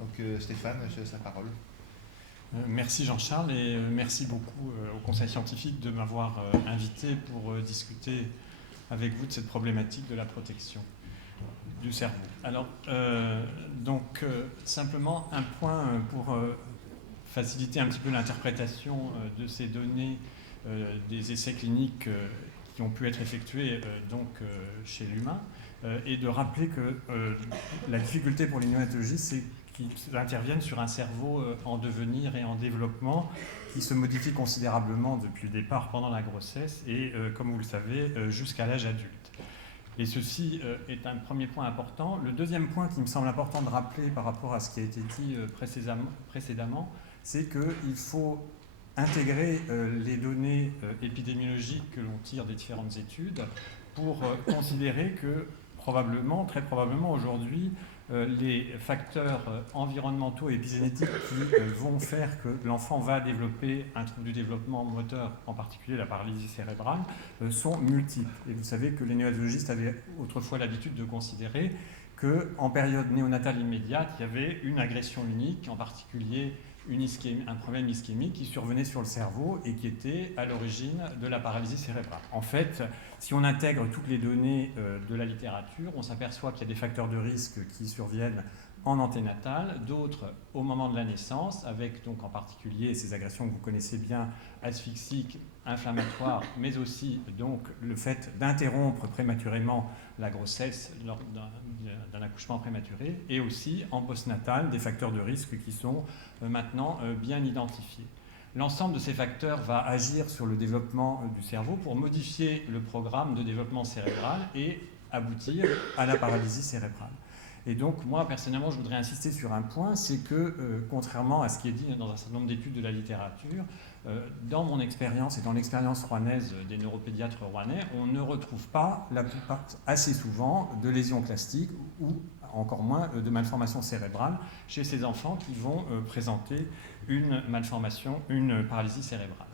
Donc Stéphane, je te laisse la parole. Merci Jean-Charles et merci beaucoup au Conseil scientifique de m'avoir invité pour discuter avec vous de cette problématique de la protection du cerveau. Alors, simplement un point pour faciliter un petit peu l'interprétation de ces données des essais cliniques qui ont pu être effectués chez l'humain et de rappeler que la difficulté pour les néonatologistes, c'est qu'ils interviennent sur un cerveau en devenir et en développement qui se modifie considérablement depuis le départ pendant la grossesse et, comme vous le savez, jusqu'à l'âge adulte. Et ceci est un premier point important. Le deuxième point qui me semble important de rappeler par rapport à ce qui a été dit précédemment, c'est qu'il faut intégrer les données épidémiologiques que l'on tire des différentes études pour considérer que très probablement aujourd'hui, les facteurs environnementaux et épigénétiques qui vont faire que l'enfant va développer un trouble du développement moteur, en particulier la paralysie cérébrale, sont multiples. Et vous savez que les néonatologistes avaient autrefois l'habitude de considérer qu'en période néonatale immédiate, il y avait une agression unique, en particulier un problème ischémique qui survenait sur le cerveau et qui était à l'origine de la paralysie cérébrale. En fait, si on intègre toutes les données de la littérature, on s'aperçoit qu'il y a des facteurs de risque qui surviennent en anténatal, d'autres au moment de la naissance, avec donc en particulier ces agressions que vous connaissez bien, asphyxiques, inflammatoires, mais aussi donc le fait d'interrompre prématurément la grossesse lors d'un accouchement prématuré, et aussi en postnatal des facteurs de risque qui sont maintenant bien identifiés. L'ensemble de ces facteurs va agir sur le développement du cerveau pour modifier le programme de développement cérébral et aboutir à la paralysie cérébrale. Et donc, moi, personnellement, je voudrais insister sur un point, c'est que, contrairement à ce qui est dit dans un certain nombre d'études de la littérature, dans mon expérience et dans l'expérience rouennaise des neuropédiatres rouennais, on ne retrouve pas, assez souvent, de lésions plastiques ou encore moins de malformations cérébrales chez ces enfants qui vont présenter une malformation, une paralysie cérébrale.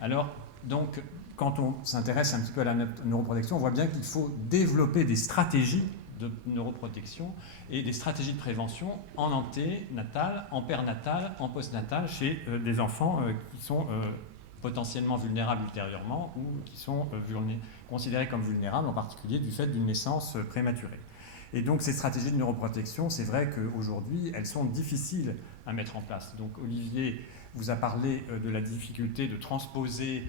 Alors, donc, quand on s'intéresse un petit peu à la neuroprotection, on voit bien qu'il faut développer des stratégies de neuroprotection et des stratégies de prévention en anténatal, en pernatal, en postnatal chez des enfants qui sont potentiellement vulnérables ultérieurement ou qui sont considérés comme vulnérables, en particulier du fait d'une naissance prématurée. Et donc ces stratégies de neuroprotection, c'est vrai qu'aujourd'hui, elles sont difficiles à mettre en place. Donc Olivier vous a parlé de la difficulté de transposer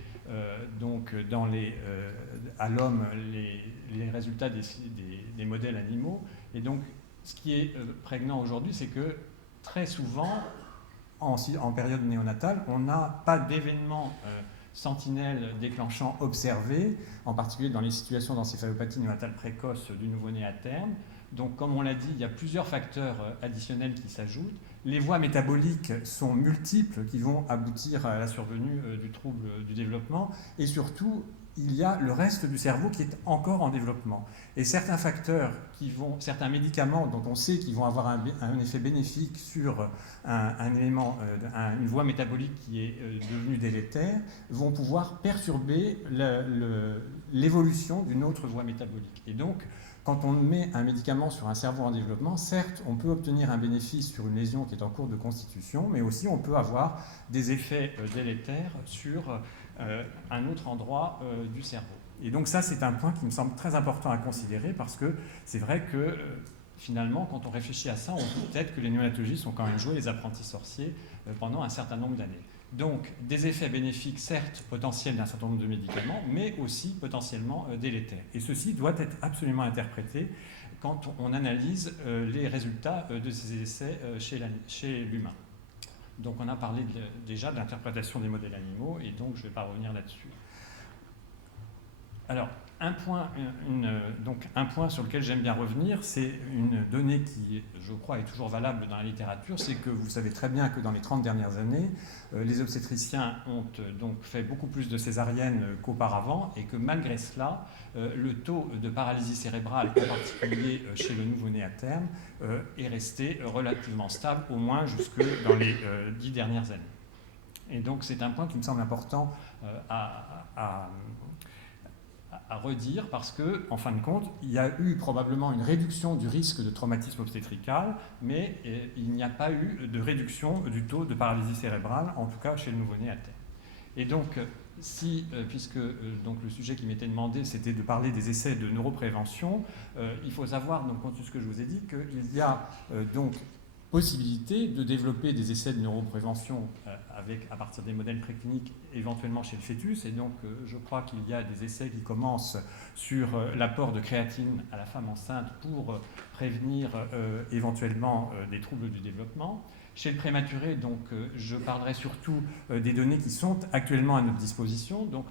à l'homme les résultats des modèles animaux. Et donc ce qui est prégnant aujourd'hui, c'est que très souvent, en période néonatale, on n'a pas d'événements sentinelles déclenchant observés, en particulier dans les situations d'encéphalopathie néonatale précoce du nouveau-né à terme. Donc, comme on l'a dit, il y a plusieurs facteurs additionnels qui s'ajoutent. Les voies métaboliques sont multiples qui vont aboutir à la survenue du trouble du développement. Et surtout, il y a le reste du cerveau qui est encore en développement. Et certains facteurs, certains médicaments dont on sait qu'ils vont avoir un effet bénéfique sur une voie métabolique qui est devenue délétère, vont pouvoir perturber l'évolution d'une autre voie métabolique. Et donc, quand on met un médicament sur un cerveau en développement, certes, on peut obtenir un bénéfice sur une lésion qui est en cours de constitution, mais aussi on peut avoir des effets délétères sur un autre endroit du cerveau. Et donc ça, c'est un point qui me semble très important à considérer parce que c'est vrai que finalement, quand on réfléchit à ça, on peut peut-être que les néonatologistes ont quand même joué les apprentis sorciers pendant un certain nombre d'années. Donc, des effets bénéfiques, certes, potentiels d'un certain nombre de médicaments, mais aussi potentiellement délétères. Et ceci doit être absolument interprété quand on analyse les résultats de ces essais chez l'humain. Donc, on a parlé déjà de l'interprétation des modèles animaux, et donc je ne vais pas revenir là-dessus. Alors, un point sur lequel j'aime bien revenir, c'est une donnée qui, je crois, est toujours valable dans la littérature, c'est que vous savez très bien que dans les 30 dernières années, les obstétriciens ont donc fait beaucoup plus de césariennes qu'auparavant et que malgré cela, le taux de paralysie cérébrale, en particulier chez le nouveau-né à terme, est resté relativement stable, au moins jusque dans les 10 dernières années. Et donc c'est un point qui me semble important à redire parce que, en fin de compte, il y a eu probablement une réduction du risque de traumatisme obstétrical, mais il n'y a pas eu de réduction du taux de paralysie cérébrale, en tout cas chez le nouveau-né à terme. Et donc, puisque donc le sujet qui m'était demandé, c'était de parler des essais de neuroprévention, il faut savoir, donc, compte tenu de ce que je vous ai dit, qu'il y a donc possibilité de développer des essais de neuroprévention à partir des modèles précliniques, éventuellement chez le fœtus. Et donc, je crois qu'il y a des essais qui commencent sur l'apport de créatine à la femme enceinte pour prévenir éventuellement des troubles du développement. Chez le prématuré, donc, je parlerai surtout des données qui sont actuellement à notre disposition. Donc,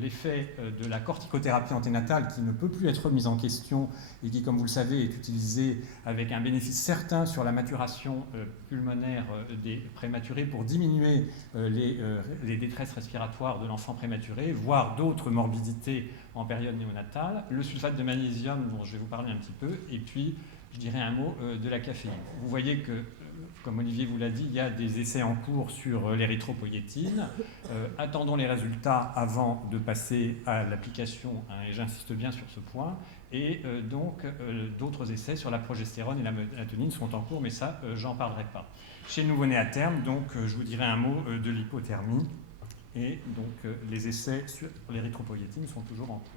l'effet de la corticothérapie anténatale qui ne peut plus être mise en question et qui, comme vous le savez, est utilisée avec un bénéfice certain sur la maturation pulmonaire des prématurés pour diminuer les détresses respiratoires de l'enfant prématuré, voire d'autres morbidités en période néonatale. Le sulfate de magnésium, dont je vais vous parler un petit peu, et puis je dirais un mot de la caféine. Vous voyez que, comme Olivier vous l'a dit, il y a des essais en cours sur l'érythropoïétine. Attendons les résultats avant de passer à l'application, hein, et j'insiste bien sur ce point. Et donc, d'autres essais sur la progestérone et la mélatonine sont en cours, mais ça, j'en parlerai pas. Chez le nouveau-né à terme, donc, je vous dirai un mot de l'hypothermie. Et donc, les essais sur l'érythropoïétine sont toujours en cours.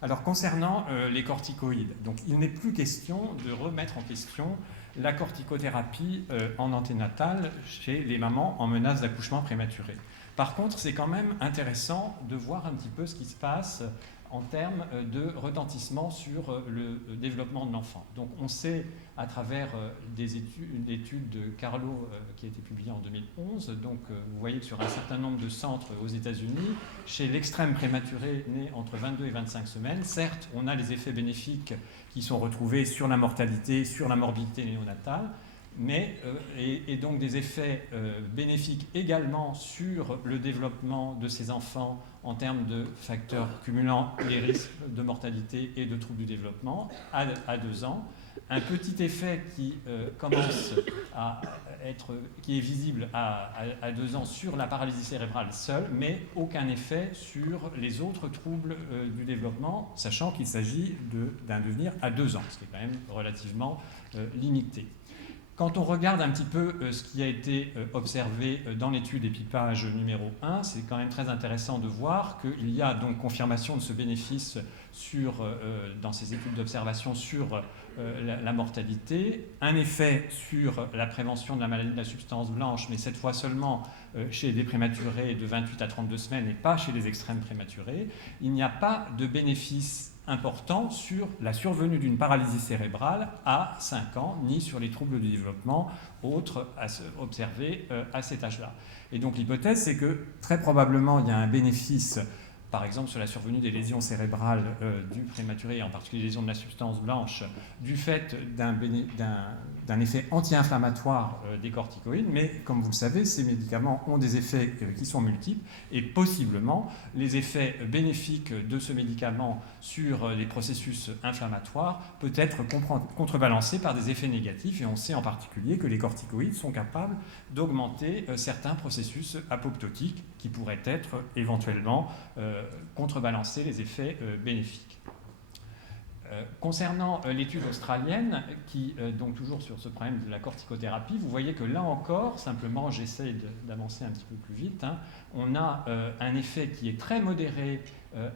Alors, concernant les corticoïdes, donc, il n'est plus question de remettre en question la corticothérapie en anténatale chez les mamans en menace d'accouchement prématuré. Par contre, c'est quand même intéressant de voir un petit peu ce qui se passe en termes de retentissement sur le développement de l'enfant. Donc on sait à travers une étude de Carlo qui a été publiée en 2011, donc vous voyez que sur un certain nombre de centres aux États-Unis, chez l'extrême prématuré né entre 22 et 25 semaines, certes on a les effets bénéfiques qui sont retrouvés sur la mortalité, sur la morbidité néonatale, mais, et donc des effets bénéfiques également sur le développement de ces enfants en termes de facteurs cumulant les risques de mortalité et de troubles du développement à 2 ans. Un petit effet qui commence à être, qui est visible à 2 ans sur la paralysie cérébrale seule, mais aucun effet sur les autres troubles du développement, sachant qu'il s'agit d'un devenir à 2 ans, ce qui est quand même relativement limité. Quand on regarde un petit peu ce qui a été observé dans l'étude épipage numéro 1, c'est quand même très intéressant de voir qu'il y a donc confirmation de ce bénéfice dans ces études d'observation sur la mortalité, un effet sur la prévention de la maladie de la substance blanche, mais cette fois seulement chez des prématurés de 28 à 32 semaines et pas chez les extrêmes prématurés. Il n'y a pas de bénéfice important sur la survenue d'une paralysie cérébrale à 5 ans, ni sur les troubles du développement autres à observer à cet âge-là. Et donc l'hypothèse, c'est que très probablement il y a un bénéfice, par exemple sur la survenue des lésions cérébrales du prématuré, et en particulier les lésions de la substance blanche, du fait d'un effet anti-inflammatoire des corticoïdes, mais comme vous le savez, ces médicaments ont des effets qui sont multiples, et possiblement les effets bénéfiques de ce médicament sur les processus inflammatoires peut être contrebalancés par des effets négatifs, et on sait en particulier que les corticoïdes sont capables d'augmenter certains processus apoptotiques qui pourraient être éventuellement contrebalancer les effets bénéfiques. Concernant l'étude australienne, qui donc toujours sur ce problème de la corticothérapie, vous voyez que là encore, simplement j'essaie d'avancer un petit peu plus vite, hein, on a un effet qui est très modéré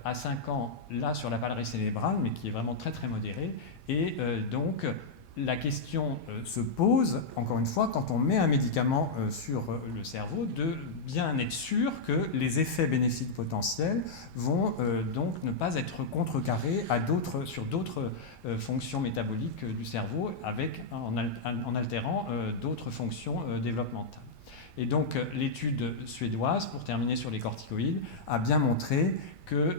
à 5 ans, là sur la paralysie cérébrale, mais qui est vraiment très très modéré, et donc la question se pose, encore une fois, quand on met un médicament sur le cerveau, de bien être sûr que les effets bénéfiques potentiels vont donc ne pas être contrecarrés sur d'autres fonctions métaboliques du cerveau en altérant d'autres fonctions développementales. Et donc l'étude suédoise, pour terminer sur les corticoïdes, a bien montré que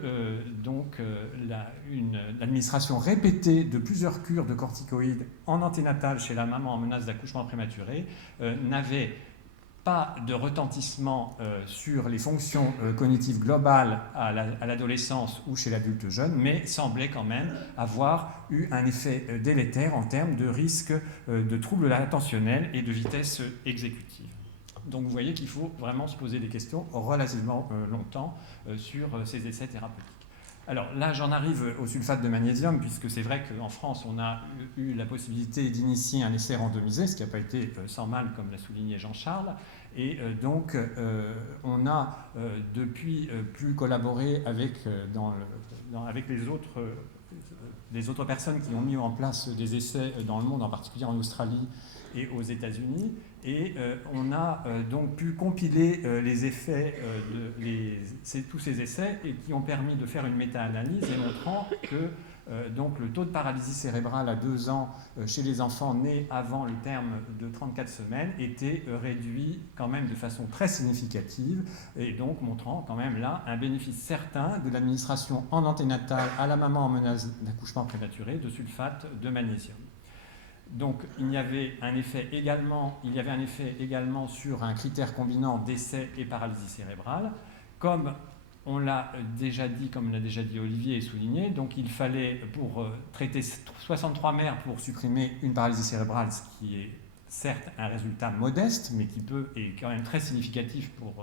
l'administration répétée de plusieurs cures de corticoïdes en anténatal chez la maman en menace d'accouchement prématuré n'avait pas de retentissement sur les fonctions cognitives globales à l'adolescence ou chez l'adulte jeune, mais semblait quand même avoir eu un effet délétère en termes de risque de troubles attentionnels et de vitesse exécutive. Donc vous voyez qu'il faut vraiment se poser des questions relativement longtemps sur ces essais thérapeutiques. Alors là, j'en arrive au sulfate de magnésium, puisque c'est vrai qu'en France, on a eu la possibilité d'initier un essai randomisé, ce qui n'a pas été sans mal, comme l'a souligné Jean-Charles. Et donc, on a depuis pu collaborer avec, avec les autres personnes qui ont mis en place des essais dans le monde, en particulier en Australie et aux États-Unis. Et on a donc pu compiler les effets de tous ces essais et qui ont permis de faire une méta-analyse et montrant que donc le taux de paralysie cérébrale à 2 ans chez les enfants nés avant le terme de 34 semaines était réduit quand même de façon très significative et donc montrant quand même là un bénéfice certain de l'administration en anténatale à la maman en menace d'accouchement prématuré de sulfate de magnésium. Donc il y avait un effet également sur un critère combinant décès et paralysie cérébrale. Comme on l'a déjà dit, Olivier et souligné, donc il fallait pour traiter 63 mères pour supprimer une paralysie cérébrale, ce qui est certes un résultat modeste, mais qui est quand même très significatif pour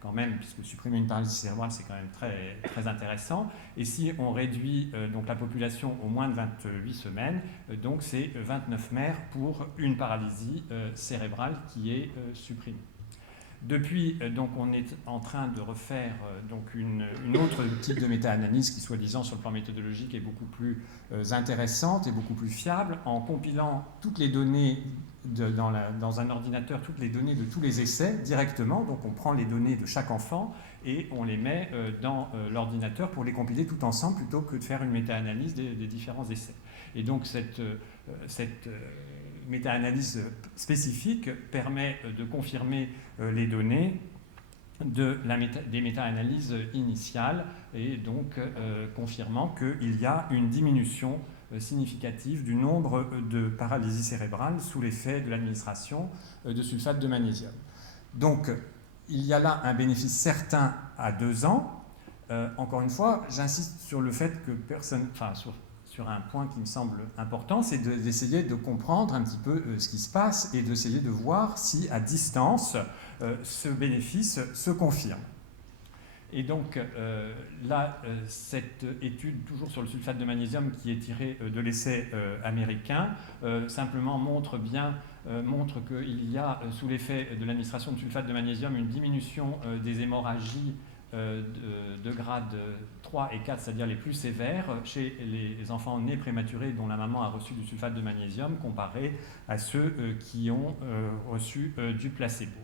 quand même, puisque supprimer une paralysie cérébrale, c'est quand même très, très intéressant. Et si on réduit donc la population au moins de 28 semaines, donc c'est 29 mères pour une paralysie cérébrale qui est supprimée. Depuis, donc, on est en train de refaire donc une autre type de méta-analyse qui, soi-disant, sur le plan méthodologique, est beaucoup plus intéressante et beaucoup plus fiable, en compilant toutes les données dans un ordinateur, toutes les données de tous les essais directement. Donc, on prend les données de chaque enfant et on les met dans l'ordinateur pour les compiler tout ensemble, plutôt que de faire une méta-analyse des différents essais. Et donc, cette méta-analyse spécifique permet de confirmer les données des méta-analyses initiales et donc confirmant qu'il y a une diminution significative du nombre de paralysies cérébrales sous l'effet de l'administration de sulfate de magnésium. Donc il y a là un bénéfice certain à 2 ans. Encore une fois, j'insiste sur le fait que sur un point qui me semble important, c'est d'essayer de comprendre un petit peu ce qui se passe et d'essayer de voir si, à distance, ce bénéfice se confirme. Et donc, là, cette étude, toujours sur le sulfate de magnésium, qui est tirée de l'essai américain, simplement montre qu'il y a, sous l'effet de l'administration de sulfate de magnésium, une diminution des hémorragies de grade 3 et 4, c'est-à-dire les plus sévères, chez les enfants nés prématurés dont la maman a reçu du sulfate de magnésium, comparé à ceux qui ont reçu du placebo.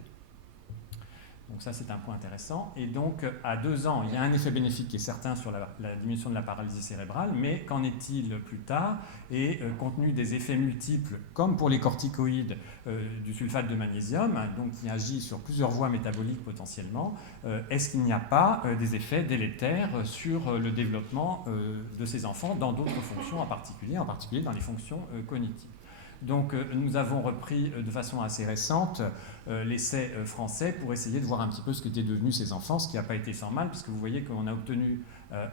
Donc ça, c'est un point intéressant. Et donc, à 2 ans, il y a un effet bénéfique qui est certain sur la diminution de la paralysie cérébrale, mais qu'en est-il plus tard? Et compte tenu des effets multiples, comme pour les corticoïdes du sulfate de magnésium, donc qui agit sur plusieurs voies métaboliques potentiellement, est-ce qu'il n'y a pas des effets délétères sur le développement de ces enfants dans d'autres fonctions en particulier dans les fonctions cognitives? Donc nous avons repris de façon assez récente l'essai français pour essayer de voir un petit peu ce qu'étaient devenus ces enfants, ce qui n'a pas été sans mal, puisque vous voyez qu'on a obtenu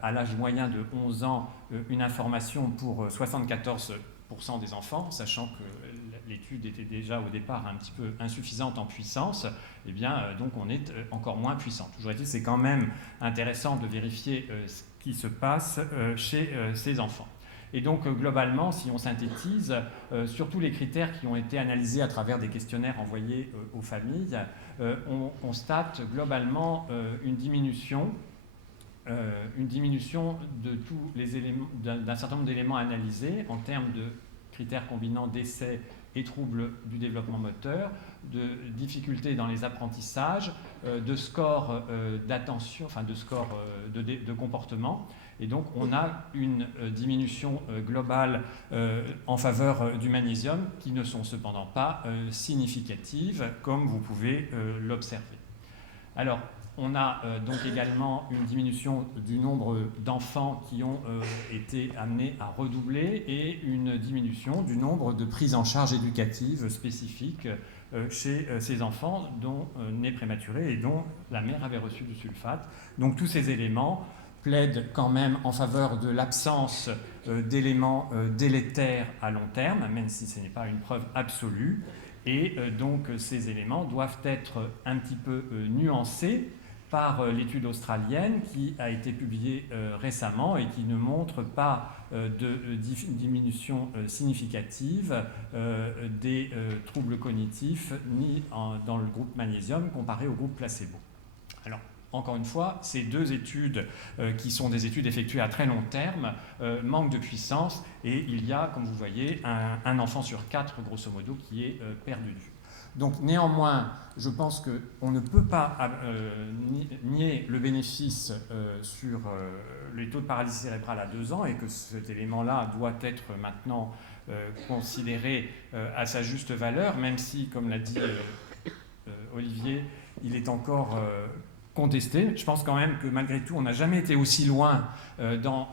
à l'âge moyen de 11 ans une information pour 74% des enfants, sachant que l'étude était déjà au départ un petit peu insuffisante en puissance, et bien donc on est encore moins puissant. Toujours est-il, c'est quand même intéressant de vérifier ce qui se passe chez ces enfants. Et donc, globalement, si on synthétise, sur tous les critères qui ont été analysés à travers des questionnaires envoyés aux familles, on constate globalement une diminution de tous les éléments, d'un certain nombre d'éléments analysés en termes de critères combinant décès et troubles du développement moteur, de difficultés dans les apprentissages, de scores d'attention, enfin de scores de comportement. Et donc, on a une diminution globale en faveur du magnésium qui ne sont cependant pas significatives, comme vous pouvez l'observer. Alors, on a donc également une diminution du nombre d'enfants qui ont été amenés à redoubler et une diminution du nombre de prises en charge éducatives spécifiques chez ces enfants nés prématurés et dont la mère avait reçu du sulfate. Donc, tous ces éléments plaide quand même en faveur de l'absence d'éléments délétères à long terme, même si ce n'est pas une preuve absolue. Et donc ces éléments doivent être un petit peu nuancés par l'étude australienne qui a été publiée récemment et qui ne montre pas de diminution significative des troubles cognitifs ni dans le groupe magnésium comparé au groupe placebo. Alors, encore une fois, ces deux études, qui sont des études effectuées à très long terme, manquent de puissance et il y a, comme vous voyez, un enfant sur 4, grosso modo, qui est perdu de vue. Donc néanmoins, je pense qu'on ne peut pas nier le bénéfice sur les taux de paralysie cérébrale à 2 ans et que cet élément-là doit être maintenant considéré à sa juste valeur, même si, comme l'a dit Olivier, il est encore contesté. Je pense quand même que malgré tout, on n'a jamais été aussi loin dans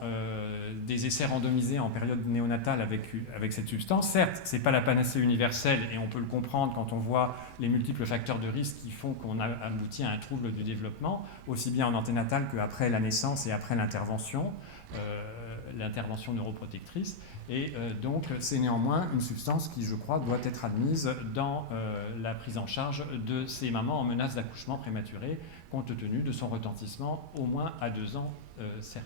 des essais randomisés en période néonatale avec cette substance. Certes, ce n'est pas la panacée universelle et on peut le comprendre quand on voit les multiples facteurs de risque qui font qu'on a abouti à un trouble du développement, aussi bien en anténatal qu'après la naissance et après l'intervention neuroprotectrice. Et donc, c'est néanmoins une substance qui, je crois, doit être admise dans la prise en charge de ces mamans en menace d'accouchement prématuré, compte tenu de son retentissement au moins à 2 ans, certes.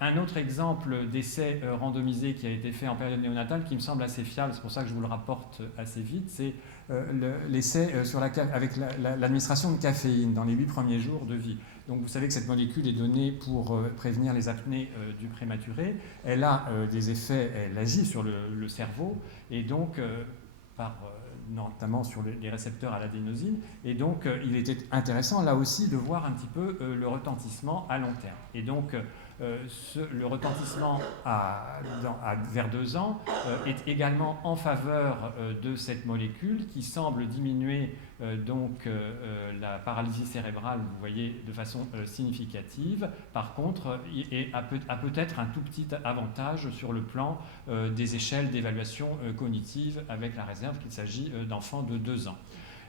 Un autre exemple d'essai randomisé qui a été fait en période néonatale, qui me semble assez fiable, c'est pour ça que je vous le rapporte assez vite, c'est l'essai avec l'administration de caféine dans les 8 premiers jours de vie. Donc vous savez que cette molécule est donnée pour prévenir les apnées du prématuré. Elle a des effets, elle agit sur le cerveau, et donc notamment sur les récepteurs à l'adénosine. Et donc il était intéressant là aussi de voir un petit peu le retentissement à long terme. Et donc le retentissement vers 2 ans est également en faveur de cette molécule qui semble diminuer la paralysie cérébrale, vous voyez, de façon significative. Par contre, a peut-être un tout petit avantage sur le plan des échelles d'évaluation cognitive, avec la réserve qu'il s'agit d'enfants de 2 ans.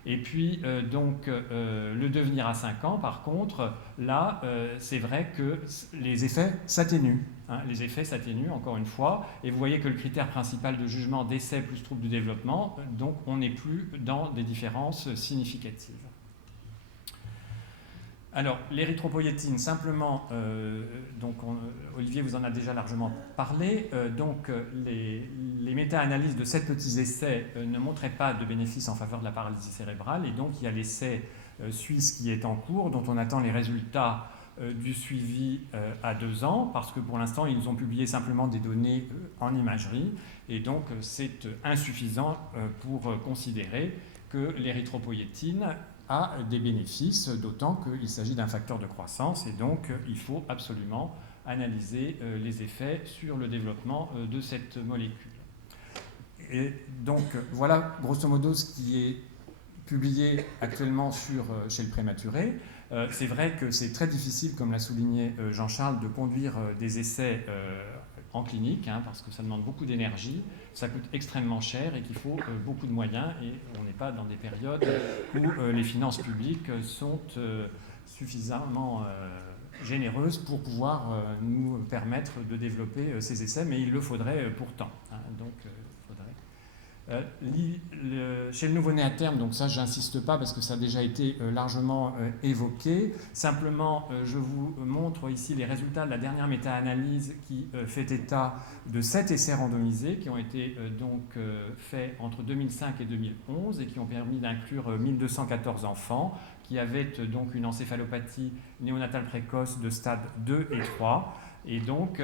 Et puis, le devenir à 5 ans, par contre, là, c'est vrai que les effets s'atténuent. Les effets s'atténuent, encore une fois, et vous voyez que le critère principal de jugement d'essai plus trouble du développement, donc on n'est plus dans des différences significatives. Alors, l'érythropoïétine, simplement, Olivier vous en a déjà largement parlé, les méta-analyses de 7 petits essais ne montraient pas de bénéfice en faveur de la paralysie cérébrale, et donc il y a l'essai suisse qui est en cours, dont on attend les résultats du suivi à 2 ans, parce que pour l'instant, ils ont publié simplement des données en imagerie, et donc c'est insuffisant pour considérer que l'érythropoïétine a des bénéfices, d'autant qu'il s'agit d'un facteur de croissance, et donc il faut absolument analyser les effets sur le développement de cette molécule. Et donc voilà grosso modo ce qui est publié actuellement chez le prématuré. C'est vrai que c'est très difficile, comme l'a souligné Jean-Charles, de conduire des essais en clinique, parce que ça demande beaucoup d'énergie, ça coûte extrêmement cher et qu'il faut beaucoup de moyens, et on n'est pas dans des périodes où les finances publiques sont suffisamment généreuses pour pouvoir nous permettre de développer ces essais, mais il le faudrait pourtant. Chez le nouveau-né à terme, donc ça j'insiste pas parce que ça a déjà été largement évoqué. Simplement, je vous montre ici les résultats de la dernière méta-analyse qui fait état de 7 essais randomisés qui ont été faits entre 2005 et 2011 et qui ont permis d'inclure 1214 enfants qui avaient donc une encéphalopathie néonatale précoce de stade 2 et 3. Et donc,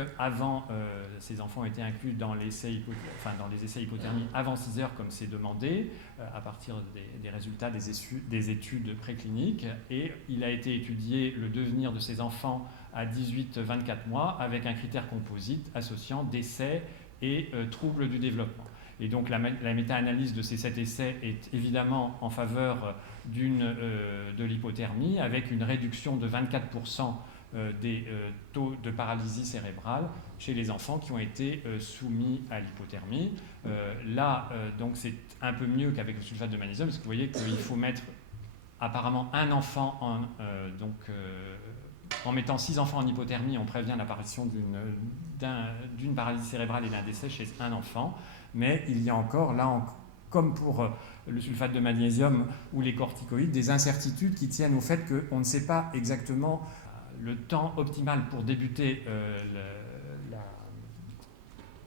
ces enfants ont été inclus dans les essais hypothermie avant 6 heures, comme c'est demandé, à partir des résultats des études précliniques. Et il a été étudié le devenir de ces enfants à 18-24 mois, avec un critère composite associant décès et troubles du développement. Et donc, la méta-analyse de ces 7 essais est évidemment en faveur de l'hypothermie, avec une réduction de 24% des taux de paralysie cérébrale chez les enfants qui ont été soumis à l'hypothermie. Donc c'est un peu mieux qu'avec le sulfate de magnésium, parce que vous voyez qu'il faut mettre apparemment un enfant en mettant 6 enfants en hypothermie, on prévient l'apparition d'une paralysie cérébrale et d'un décès chez un enfant, mais il y a encore, comme pour le sulfate de magnésium ou les corticoïdes, des incertitudes qui tiennent au fait qu'on ne sait pas exactement le temps optimal pour débuter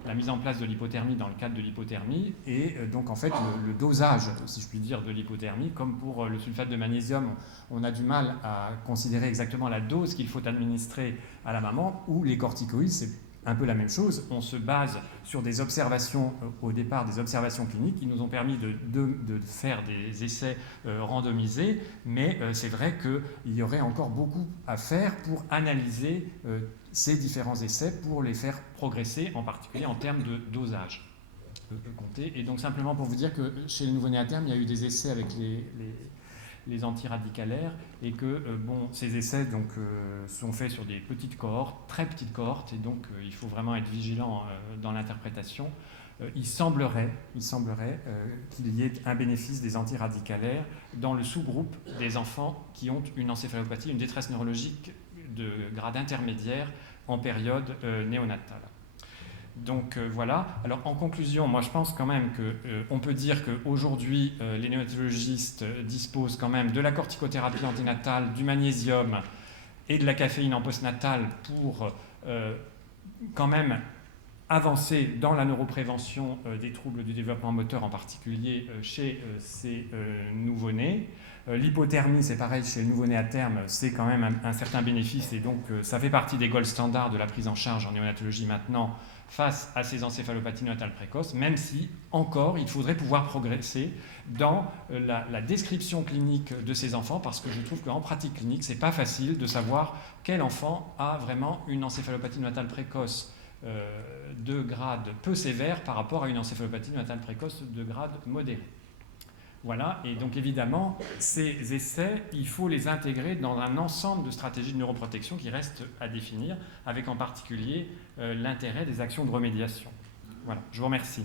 la mise en place de l'hypothermie dans le cadre de l'hypothermie et donc en fait le dosage, si je puis dire, de l'hypothermie. Comme pour le sulfate de magnésium, on a du mal à considérer exactement la dose qu'il faut administrer à la maman, ou les corticoïdes, c'est un peu la même chose. On se base sur des observations, au départ des observations cliniques qui nous ont permis de faire des essais randomisés, mais c'est vrai qu'il y aurait encore beaucoup à faire pour analyser ces différents essais, pour les faire progresser, en particulier en termes de dosage compté. Et donc simplement pour vous dire que chez le nouveau-né à terme, il y a eu des essais avec les antiradicalaires, et que ces essais sont faits sur des petites cohortes, très petites cohortes, et donc il faut vraiment être vigilant dans l'interprétation. Il semblerait qu'il y ait un bénéfice des antiradicalaires dans le sous-groupe des enfants qui ont une encéphalopathie, une détresse neurologique de grade intermédiaire en période néonatale. Donc voilà. Alors en conclusion, moi je pense quand même qu'on peut dire qu'aujourd'hui les néonatologistes disposent quand même de la corticothérapie anténatale, du magnésium et de la caféine en postnatal pour quand même avancer dans la neuroprévention des troubles du développement moteur, en particulier chez ces nouveau-nés. L'hypothermie, c'est pareil, chez le nouveau-né à terme, c'est quand même un certain bénéfice, et donc ça fait partie des gold standards de la prise en charge en néonatologie maintenant, face à ces encéphalopathies néonatales précoces, même si, encore, il faudrait pouvoir progresser dans la description clinique de ces enfants, parce que je trouve qu'en pratique clinique, ce n'est pas facile de savoir quel enfant a vraiment une encéphalopathie néonatale précoce de grade peu sévère par rapport à une encéphalopathie néonatale précoce de grade modéré. Voilà, et donc évidemment, ces essais, il faut les intégrer dans un ensemble de stratégies de neuroprotection qui restent à définir, avec en particulier l'intérêt des actions de remédiation. Voilà, je vous remercie.